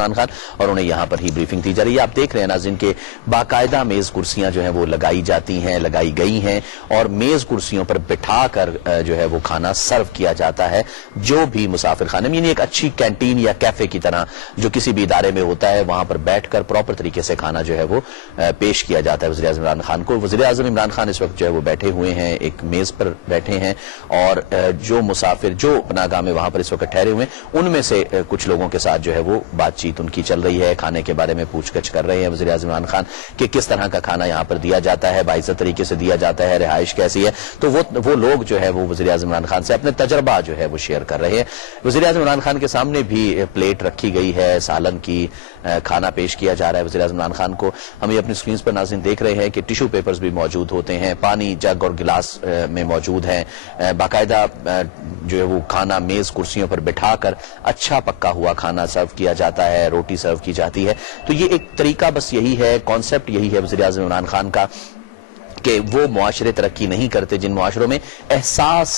عمران خان, اور انہیں یہاں پر ہی بریفنگ دی جا رہی ہے. آپ دیکھ رہے ہیں ناظرین کہ باقاعدہ میز کرسیاں جو ہیں وہ لگائی جاتی ہیں, لگائی گئی ہیں, اور میز کرسیوں پر بٹھا کر جو ہے وہ کھانا سرو کیا جاتا ہے. جو بھی مسافر خانے میں, یعنی ایک اچھی کینٹین یا کیفے کی طرح جو کسی بھی ادارے میں ہوتا ہے, وہاں پر بیٹھ کر پراپر طریقے سے کھانا جو ہے وہ پیش کیا جاتا ہے وزیر اعظم عمران خان کو. وزیر اعظم عمران خان اس وقت جو ہے وہ بیٹھے ہوئے ہیں, ایک میز پر بیٹھے ہیں, اور جو مسافر جو پناہ گاہ میں وہاں پر اس وقت ٹھہرے ہوئے ہیں, ان میں سے کچھ لوگوں کے ساتھ جو ہے وہ بات چیت ان کی چل رہی ہے, کھانے کے بارے میں پوچھ گچھ کر رہے ہیں وزیر اعظم عمران خان کہ کس طرح کا کھانا یہاں پر دیا جاتا ہے, باعزت طریقے سے دیا جاتا ہے, رہائش کیسی ہے. تو وہ لوگ جو ہے وہ وزیر اعظم عمران خان سے اپنے تجربہ جو ہے وہ شیئر کر رہے ہیں. وزیر اعظم عمران خان کے سامنے بھی پلیٹ رکھی گئی ہے سالن کی, کھانا پیش کیا جا رہا ہے وزیر اعظم عمران خان کو. ہم یہ اپنی سکرینز پر ناظرین دیکھ رہے ہیں کہ ٹیشو پیپرز بھی موجود ہوتے ہیں, پانی جگ اور گلاس میں موجود ہیں, باقاعدہ جو ہے وہ کھانا میز کرسیوں پر بٹھا کر اچھا پکا ہوا کھانا سرو کیا جاتا ہے, روٹی سرو کی جاتی ہے. تو یہ ایک طریقہ بس یہی ہے, کانسیپٹ یہی ہے وزیر اعظم عمران خان کا کہ وہ معاشرے ترقی نہیں کرتے جن معاشروں میں احساس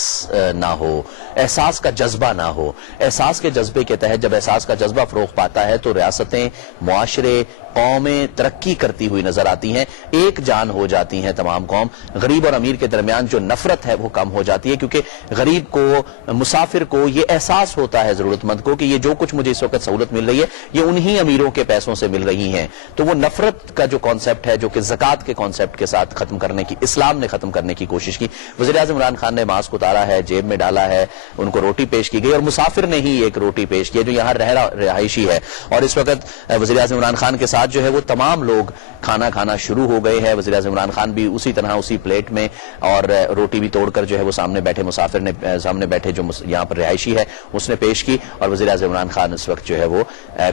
نہ ہو, احساس کا جذبہ نہ ہو. احساس کے جذبے کے تحت جب احساس کا جذبہ فروغ پاتا ہے تو ریاستیں, معاشرے, قومیں ترقی کرتی ہوئی نظر آتی ہیں, ایک جان ہو جاتی ہیں تمام قوم. غریب اور امیر کے درمیان جو نفرت ہے وہ کم ہو جاتی ہے, کیونکہ غریب کو, مسافر کو یہ احساس ہوتا ہے, ضرورت مند کو, کہ یہ جو کچھ مجھے اس وقت سہولت مل رہی ہے یہ انہی امیروں کے پیسوں سے مل رہی ہیں. تو وہ نفرت کا جو کانسیپٹ ہے, جو کہ زکوٰۃ کے کانسیپٹ کے ساتھ ختم کرنے کی, اسلام نے ختم کرنے کی کوشش کی. وزیر اعظم عمران خان نے ماسک اتارا ہے, جیب میں ڈالا ہے, ان کو روٹی پیش کی گئی, اور مسافر نے ہی ایک روٹی پیش کی ہے جو یہاں رہائشی ہے. اور اس وقت وزیر اعظم عمران خان کے ساتھ جو ہے وہ تمام لوگ کھانا کھانا شروع ہو گئے ہیں. وزیر اعظم عمران خان بھی اسی طرح اسی پلیٹ میں, اور روٹی بھی توڑ کر جو ہے وہ سامنے بیٹھے مسافر نے, سامنے بیٹھے جو یہاں پر رہائشی ہے اس نے پیش کی, اور وزیر اعظم عمران خان اس وقت جو ہے وہ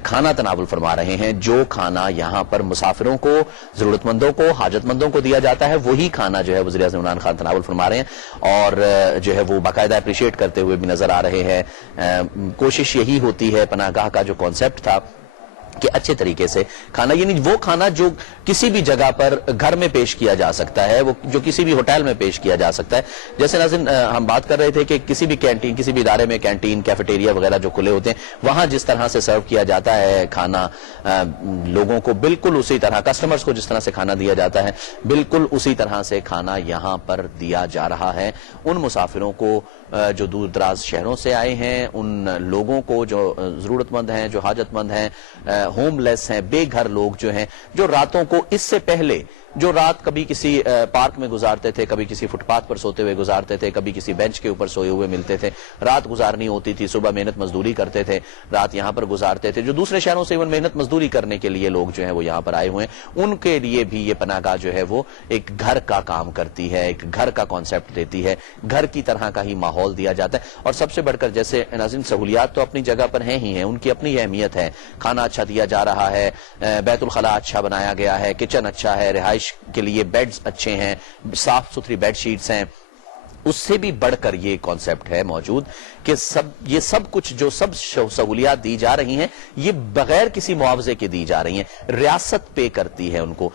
کھانا تناول فرما رہے ہیں. جو کھانا یہاں پر مسافروں کو, ضرورت مندوں کو, حاجت مندوں کو دیا جاتا ہے, وہی کھانا جو ہے وزیر اعظم عمران خان تناول فرما رہے ہیں, اور جو ہے وہ باقاعدہ اپریشیٹ کرتے ہوئے بھی نظر آ رہے ہیں. کوشش یہی ہوتی ہے, پناہ گاہ کا جو کانسیپٹ تھا کہ اچھے طریقے سے کھانا, یعنی وہ کھانا جو کسی بھی جگہ پر گھر میں پیش کیا جا سکتا ہے, وہ جو کسی بھی ہوٹل میں پیش کیا جا سکتا ہے. جیسے ناظرین ہم بات کر رہے تھے کہ کسی بھی کینٹین, کسی بھی ادارے میں کینٹین, کیفیٹیریا وغیرہ جو کھلے ہوتے ہیں, وہاں جس طرح سے سرو کیا جاتا ہے کھانا لوگوں کو, بالکل اسی طرح کسٹمرز کو جس طرح سے کھانا دیا جاتا ہے, بالکل اسی طرح سے کھانا یہاں پر دیا جا رہا ہے. ان مسافروں کو جو دور دراز شہروں سے آئے ہیں, ان لوگوں کو جو ضرورت مند ہیں, جو حاجت مند ہیں, ہوم لیس ہیں, بے گھر لوگ جو ہیں, جو راتوں کو اس سے پہلے جو رات کبھی کسی پارک میں گزارتے تھے, کبھی کسی فٹ پاتھ پر سوتے ہوئے گزارتے تھے, کبھی کسی بینچ کے اوپر سوئے ہوئے ملتے تھے, رات گزارنی ہوتی تھی, صبح محنت مزدوری کرتے تھے, رات یہاں پر گزارتے تھے. جو دوسرے شہروں سے ایون محنت مزدوری کرنے کے لیے لوگ جو ہیں وہ یہاں پر آئے ہوئے ہیں, ان کے لیے بھی یہ پناہ گاہ جو ہے وہ ایک گھر کا کام کرتی ہے, ایک گھر کا کانسیپٹ دیتی ہے, گھر کی طرح کا ہی ماحول دیا جاتا ہے. اور سب سے بڑھ کر جیسے ناظرین سہولیات تو اپنی جگہ پر ہیں ہی ہیں, ان کی اپنی اہمیت ہے. کھانا اچھا دیا جا رہا ہے, بیت الخلاء اچھا بنایا گیا ہے, کچن اچھا ہے, رہائش کے لیے بیڈز اچھے ہیں, صاف ستھری بیڈ شیٹس ہیں. اس سے بھی بڑھ کر یہ کانسیپٹ ہے موجود کہ یہ سب کچھ جو سب سہولیات دی جا رہی ہیں یہ بغیر کسی معاوضے کے دی جا رہی ہیں, ریاست پے کرتی ہے ان کو.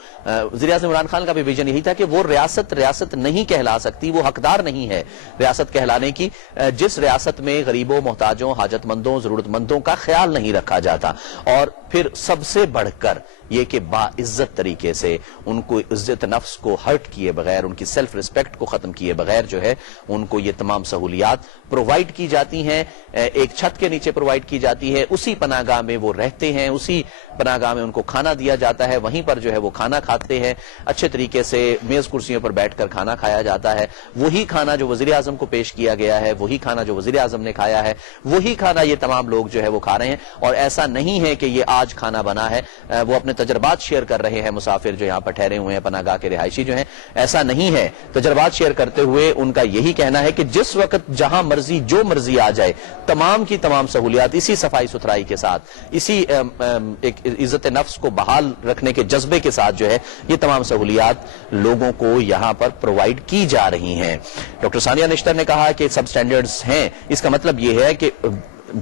وزیر اعظم عمران خان کا بھی ویژن یہی تھا کہ وہ ریاست نہیں کہلا سکتی, وہ حقدار نہیں ہے ریاست کہلانے کی, جس ریاست میں غریبوں, محتاجوں, حاجت مندوں, ضرورت مندوں کا خیال نہیں رکھا جاتا. اور پھر سب سے بڑھ کر یہ کہ باعزت طریقے سے ان کو عزت نفس کو ہرٹ کیے بغیر, ان کی سیلف ریسپیکٹ کو ختم کیے بغیر جو ہے ان کو یہ تمام سہولیات پرووائڈ کی جاتی ہیں, ایک چھت کے نیچے پرووائڈ کی جاتی ہے. اسی پناہ گاہ میں وہ رہتے ہیں, اسی پناہ گاہ میں ان کو کھانا دیا جاتا ہے, وہیں پر جو ہے وہ کھانا کھاتے ہیں, اچھے طریقے سے میز کرسیوں پر بیٹھ کر کھانا کھایا جاتا ہے. وہی کھانا جو وزیر اعظم کو پیش کیا گیا ہے, وہی کھانا جو وزیر اعظم نے کھایا ہے, وہی کھانا یہ تمام لوگ جو ہے وہ کھا رہے ہیں. اور ایسا نہیں ہے کہ یہ آج کھانا بنا ہے, وہ اپنے تجربات شیئر کر رہے ہیں مسافر جو یہاں پر ٹھہرے ہوئے ہیں, پناہ گاہ کے رہائشی جو ہیں, ایسا نہیں ہے. تجربات شیئر کرتے ہوئے ان کا یہی کہنا ہے کہ جس وقت جہاں مرضی جو مرضی آ جائے, تمام کی تمام سہولیات اسی صفائی ستھرائی کے ساتھ, اسی ایک عزت نفس کو بحال رکھنے کے جذبے کے ساتھ جو ہے یہ تمام سہولیات لوگوں کو یہاں پر پرووائڈ کی جا رہی ہیں. ڈاکٹر ثانیہ نشتر نے کہا کہ سب سٹینڈرڈز ہیں, اس کا مطلب یہ ہے کہ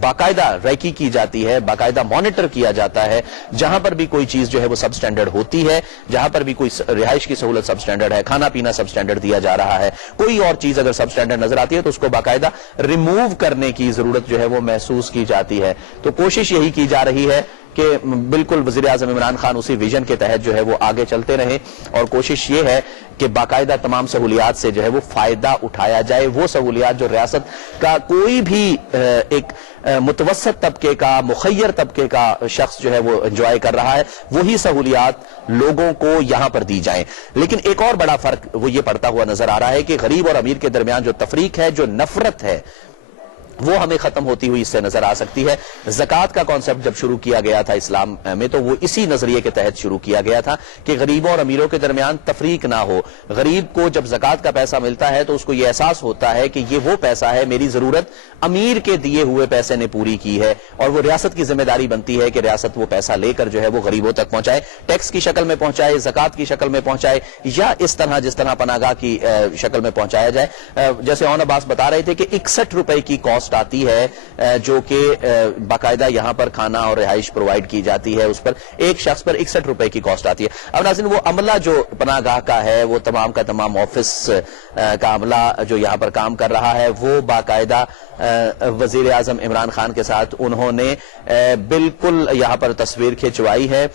باقاعدہ ریکی کی جاتی ہے, باقاعدہ مانیٹر کیا جاتا ہے. جہاں پر بھی کوئی چیز جو ہے وہ سب سٹینڈرڈ ہوتی ہے, جہاں پر بھی کوئی رہائش کی سہولت سب سٹینڈرڈ ہے, کھانا پینا سب سٹینڈرڈ دیا جا رہا ہے, کوئی اور چیز اگر سب سٹینڈرڈ نظر آتی ہے تو اس کو باقاعدہ ریموو کرنے کی ضرورت جو ہے وہ محسوس کی جاتی ہے. تو کوشش یہی کی جا رہی ہے کہ بالکل وزیر اعظم عمران خان اسی ویژن کے تحت جو ہے وہ آگے چلتے رہیں اور کوشش یہ ہے کہ باقاعدہ تمام سہولیات سے جو ہے وہ فائدہ اٹھایا جائے. وہ سہولیات جو ریاست کا کوئی بھی ایک متوسط طبقے کا, مخیر طبقے کا شخص جو ہے وہ انجوائے کر رہا ہے, وہی سہولیات لوگوں کو یہاں پر دی جائیں. لیکن ایک اور بڑا فرق وہ یہ پڑتا ہوا نظر آ رہا ہے کہ غریب اور امیر کے درمیان جو تفریق ہے, جو نفرت ہے, وہ ہمیں ختم ہوتی ہوئی اس سے نظر آ سکتی ہے. زکوٰۃ کا کانسیپٹ جب شروع کیا گیا تھا اسلام میں تو وہ اسی نظریے کے تحت شروع کیا گیا تھا کہ غریبوں اور امیروں کے درمیان تفریق نہ ہو. غریب کو جب زکوٰۃ کا پیسہ ملتا ہے تو اس کو یہ احساس ہوتا ہے کہ یہ وہ پیسہ ہے, میری ضرورت امیر کے دیے ہوئے پیسے نے پوری کی ہے, اور وہ ریاست کی ذمہ داری بنتی ہے کہ ریاست وہ پیسہ لے کر جو ہے وہ غریبوں تک پہنچائے, ٹیکس کی شکل میں پہنچائے, زکوٰۃ کی شکل میں پہنچائے, یا اس طرح جس طرح پناہ گاہ کی شکل میں پہنچایا جائے. جیسے اون عباس بتا رہے تھے کہ 61 روپے کی کاسٹ آتی ہے جو کہ باقاعدہ یہاں پر کھانا اور رہائش پرووائڈ کی جاتی ہے, اس پر ایک شخص پر 61 روپے کی کاسٹ آتی ہے. اب ناظرین, وہ عملہ جو پناہ گاہ کا ہے, وہ تمام کا تمام آفس کا عملہ جو یہاں پر کام کر رہا ہے, وہ باقاعدہ وزیر اعظم عمران خان کے ساتھ انہوں نے بالکل یہاں پر تصویر کھینچوائی ہے.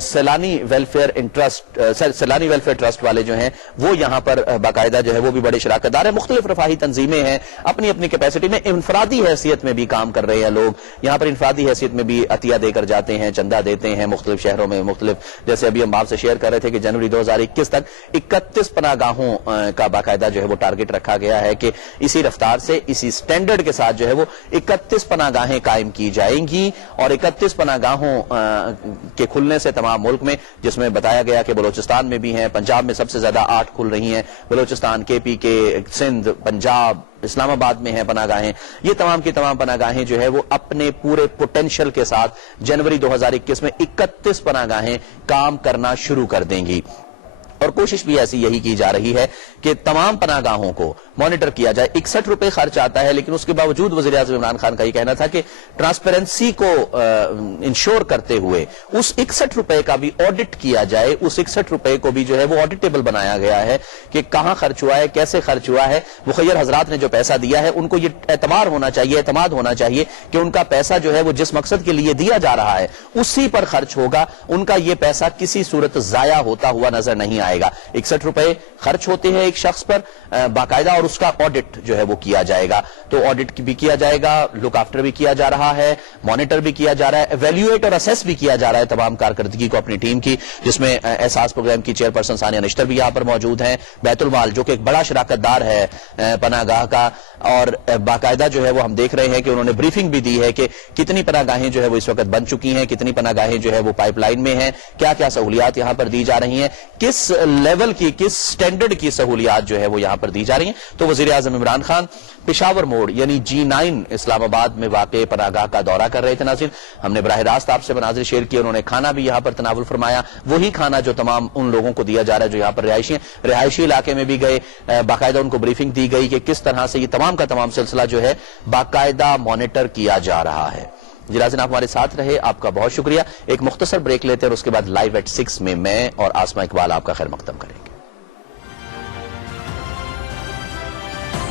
سیلانی ویلفیئر ٹرسٹ والے جو ہیں وہ یہاں پر باقاعدہ جو ہے وہ بھی بڑے شراکت دار ہیں. مختلف رفاہی تنظیمیں ہیں, اپنی اپنی کیپیسٹی میں انفرادی حیثیت میں بھی کام کر رہے ہیں لوگ. یہاں پر انفرادی حیثیت میں بھی عطیہ دے کر جاتے ہیں, چندہ دیتے ہیں مختلف شہروں میں مختلف. جیسے ابھی ہم آپ سے شیئر کر رہے تھے کہ جنوری 2021 تک 31 پناہ گاہوں کا باقاعدہ جو ہے وہ ٹارگٹ رکھا گیا ہے کہ اسی رفتار سے, اسی سٹینڈرڈ کے ساتھ جو ہے وہ 31 پناہ گاہیں قائم کی جائیں گی. اور 31 پناہ گاہوں کے کھلنے سے تمام ملک میں, جس میں بتایا گیا کہ بلوچستان میں بھی ہیں, پنجاب میں سب سے زیادہ 8 کھل رہی ہیں, بلوچستان, کے پی کے, سندھ, پنجاب, اسلام آباد میں ہیں پناہ گاہیں. یہ تمام کی تمام پناہ گاہیں جو ہے وہ اپنے پورے پوٹینشل کے ساتھ جنوری 2021 میں 31 پناہ گاہیں کام کرنا شروع کر دیں گی. اور کوشش بھی ایسی یہی کی جا رہی ہے کہ تمام پناہ گاہوں کو مانیٹر کیا جائے. 61 روپے خرچ آتا ہے, لیکن اس کے باوجود وزیر اعظم عمران خان کا یہ کہنا تھا کہ ٹرانسپیرنسی کو انشور کرتے ہوئے اس 61 روپے کا بھی آڈٹ کیا جائے. اس 61 روپے کو بھی جو ہے وہ آڈیٹیبل بنایا گیا ہے کہ کہاں خرچ ہوا ہے, کیسے خرچ ہوا ہے. مخیر حضرات نے جو پیسہ دیا ہے ان کو یہ اعتماد ہونا چاہیے کہ ان کا پیسہ جو ہے وہ جس مقصد کے لیے دیا جا رہا ہے اسی پر خرچ ہوگا. ان کا یہ پیسہ کسی صورت ضائع ہوتا ہوا نظر نہیں آئے گا. 61 روپے خرچ ہوتے ہیں ایک شخص پر باقاعدہ, اور اس کا آڈٹ جو ہے وہ کیا جائے گا. تو آڈٹ بھی کیا جائے گا, لک آفٹر بھی کیا جا رہا ہے, مانیٹر بھی کیا جا رہا ہے, ایویلویٹ اور اسیس بھی کیا جا رہا ہے تمام کارکردگی کو اپنی ٹیم کی, جس میں احساس پروگرام کی چیئرپرسن ثانیہ نشتر بھی یہاں پر موجود ہیں. بیت المال جو کہ ایک بڑا شراکت دار ہے پناہ گاہ کا, اور باقاعدہ جو ہے وہ ہم دیکھ رہے ہیں کہ انہوں نے بریفنگ بھی دی ہے کہ کتنی پناہ گاہیں جو ہے وہ اس وقت بن چکی ہیں, کتنی پناہ گاہیں جو ہے وہ پائپ لائن میں ہیں, کیا کیا سہولیات یہاں پر دی جا رہی ہیں, کس لیول کی, کس سٹینڈرڈ کی سہولیات جو ہے وہ یہاں پر دی جا رہی ہیں. تو وزیر اعظم عمران خان پشاور موڑ یعنی G9 اسلام آباد میں واقع پناہ گاہ کا دورہ کر رہے تھے. ناظرین, ہم نے براہ راست آپ سے مناظر شیئر کیے, انہوں نے کھانا بھی یہاں پر تناول فرمایا, وہی کھانا جو تمام ان لوگوں کو دیا جا رہا ہے جو یہاں پر رہائشی علاقے میں بھی گئے. باقاعدہ ان کو بریفنگ دی گئی کہ کس طرح سے یہ تمام کا تمام سلسلہ جو ہے باقاعدہ مانیٹر کیا جا رہا ہے. جی ناظرین, آپ ہمارے ساتھ رہے, آپ کا بہت شکریہ. ایک مختصر بریک لیتے ہیں اور اس کے بعد لائیو ایٹ 6 میں اور آسما اقبال آپ کا خیر مقدم کریں.